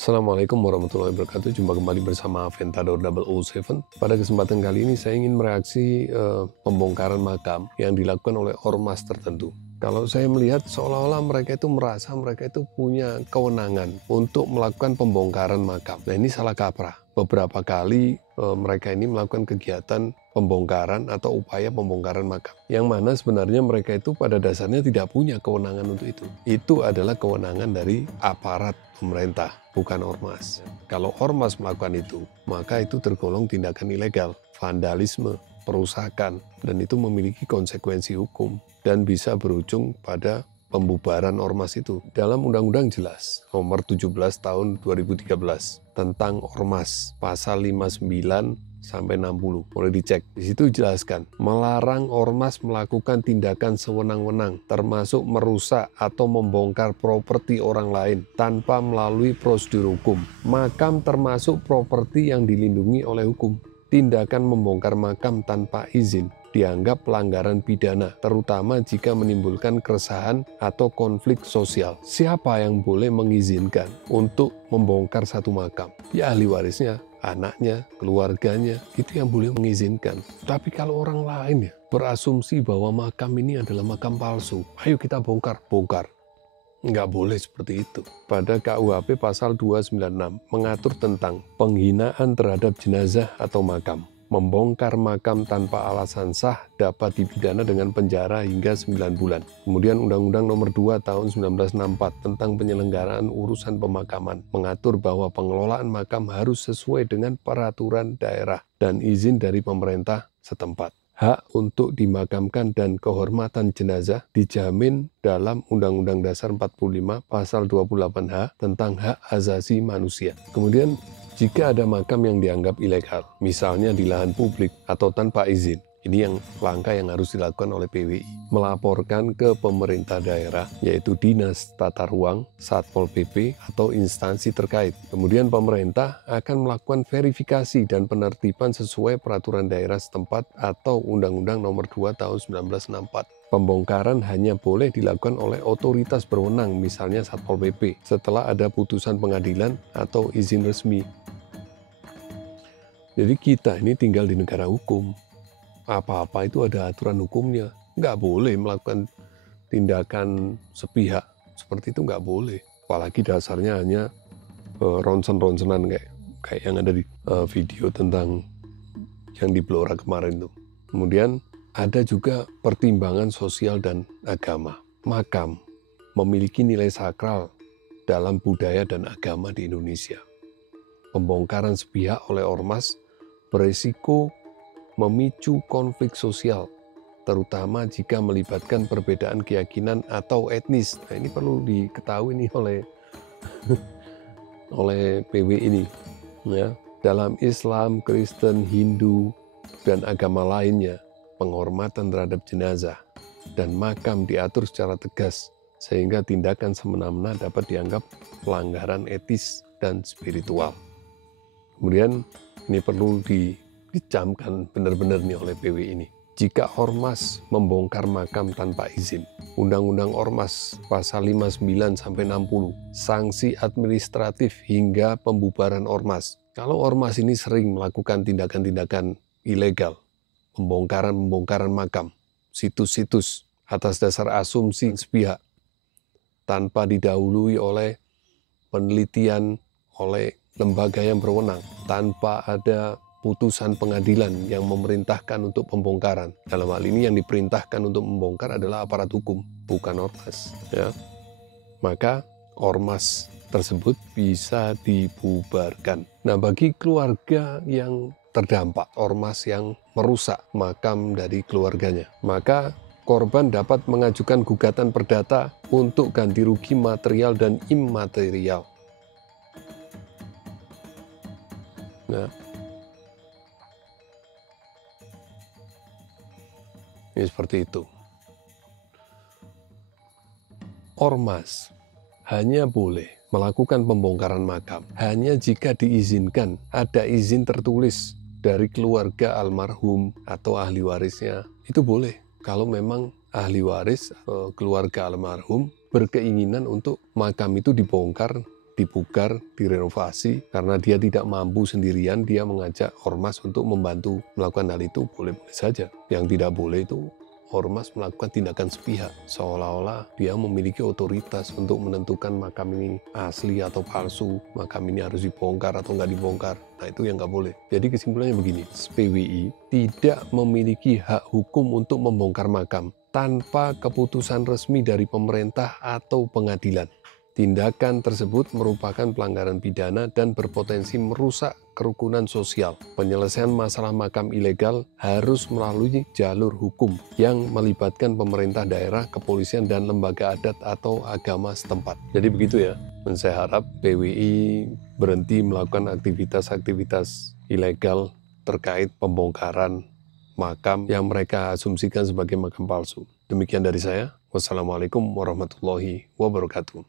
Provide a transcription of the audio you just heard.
Assalamualaikum warahmatullahi wabarakatuh. Jumpa kembali bersama Aventador 007. Pada kesempatan kali ini saya ingin mereaksi pembongkaran makam yang dilakukan oleh ormas tertentu. Kalau saya melihat seolah-olah mereka itu merasa mereka itu punya kewenangan untuk melakukan pembongkaran makam. Nah, ini salah kaprah. Beberapa kali mereka ini melakukan kegiatan pembongkaran atau upaya pembongkaran makam. Yang mana sebenarnya mereka itu pada dasarnya tidak punya kewenangan untuk itu. Itu adalah kewenangan dari aparat pemerintah, bukan ormas. Kalau ormas melakukan itu, maka itu tergolong tindakan ilegal, vandalisme, perusakan, dan itu memiliki konsekuensi hukum dan bisa berujung pada pembubaran ormas itu. Dalam undang-undang jelas, nomor 17 tahun 2013 tentang ormas, pasal 59 sampai 60. Boleh dicek. Di situ jelaskan, melarang ormas melakukan tindakan sewenang-wenang, termasuk merusak atau membongkar properti orang lain tanpa melalui prosedur hukum. Makam termasuk properti yang dilindungi oleh hukum. Tindakan membongkar makam tanpa izin dianggap pelanggaran pidana, terutama jika menimbulkan keresahan atau konflik sosial. Siapa yang boleh mengizinkan untuk membongkar satu makam? Ya ahli warisnya, anaknya, keluarganya, itu yang boleh mengizinkan. Tapi kalau orang lain ya berasumsi bahwa makam ini adalah makam palsu, ayo kita bongkar. Nggak boleh seperti itu. Pada KUHP pasal 296 mengatur tentang penghinaan terhadap jenazah atau makam. Membongkar makam tanpa alasan sah dapat dipidana dengan penjara hingga 9 bulan. Kemudian Undang-Undang Nomor 2 Tahun 1964 tentang penyelenggaraan urusan pemakaman mengatur bahwa pengelolaan makam harus sesuai dengan peraturan daerah dan izin dari pemerintah setempat. Hak untuk dimakamkan dan kehormatan jenazah dijamin dalam Undang-Undang Dasar 45 Pasal 28H tentang hak asasi manusia. Kemudian jika ada makam yang dianggap ilegal, misalnya di lahan publik atau tanpa izin, ini yang langkah yang harus dilakukan oleh PWI. Melaporkan ke pemerintah daerah, yaitu Dinas Tata Ruang, Satpol PP, atau instansi terkait. Kemudian pemerintah akan melakukan verifikasi dan penertiban sesuai peraturan daerah setempat atau Undang-Undang Nomor 2 Tahun 1964. Pembongkaran hanya boleh dilakukan oleh otoritas berwenang, misalnya Satpol PP, setelah ada putusan pengadilan atau izin resmi. Jadi kita ini tinggal di negara hukum. Apa-apa itu ada aturan hukumnya. Nggak boleh melakukan tindakan sepihak. Seperti itu nggak boleh. Apalagi dasarnya hanya ronsen-ronsenan kayak yang ada di video tentang yang di Blora kemarin tuh. Kemudian ada juga pertimbangan sosial dan agama. Makam memiliki nilai sakral dalam budaya dan agama di Indonesia. Pembongkaran sepihak oleh ormas berisiko memicu konflik sosial, terutama jika melibatkan perbedaan keyakinan atau etnis. Nah, ini perlu diketahui nih oleh PW ini. Ya. Dalam Islam, Kristen, Hindu, dan agama lainnya, penghormatan terhadap jenazah dan makam diatur secara tegas, sehingga tindakan semena-mena dapat dianggap pelanggaran etis dan spiritual. Kemudian ini perlu dicamkan benar-benar nih oleh PW ini. Jika ormas membongkar makam tanpa izin, Undang-Undang Ormas pasal 59 sampai 60, sanksi administratif hingga pembubaran ormas. Kalau ormas ini sering melakukan tindakan-tindakan ilegal, pembongkaran makam, situs-situs atas dasar asumsi sepihak tanpa didahului oleh penelitian oleh lembaga yang berwenang, tanpa ada putusan pengadilan yang memerintahkan untuk pembongkaran. Dalam hal ini yang diperintahkan untuk membongkar adalah aparat hukum, bukan ormas. Ya. Maka ormas tersebut bisa dibubarkan. Nah, bagi keluarga yang terdampak, ormas yang merusak makam dari keluarganya, maka korban dapat mengajukan gugatan perdata untuk ganti rugi material dan imaterial. Nah, ini seperti itu. Ormas hanya boleh melakukan pembongkaran makam hanya jika diizinkan, ada izin tertulis dari keluarga almarhum atau ahli warisnya. Itu boleh kalau memang ahli waris keluarga almarhum berkeinginan untuk makam itu dibongkar dibukar, direnovasi, karena dia tidak mampu sendirian, dia mengajak ormas untuk membantu melakukan hal itu, boleh-boleh saja. Yang tidak boleh itu ormas melakukan tindakan sepihak, seolah-olah dia memiliki otoritas untuk menentukan makam ini asli atau palsu, makam ini harus dibongkar atau nggak dibongkar. Nah, itu yang nggak boleh. Jadi kesimpulannya begini, PWI tidak memiliki hak hukum untuk membongkar makam tanpa keputusan resmi dari pemerintah atau pengadilan. Tindakan tersebut merupakan pelanggaran pidana dan berpotensi merusak kerukunan sosial. Penyelesaian masalah makam ilegal harus melalui jalur hukum yang melibatkan pemerintah daerah, kepolisian, dan lembaga adat atau agama setempat. Jadi begitu ya. Dan saya harap PWI berhenti melakukan aktivitas-aktivitas ilegal terkait pembongkaran makam yang mereka asumsikan sebagai makam palsu. Demikian dari saya. Wassalamualaikum warahmatullahi wabarakatuh.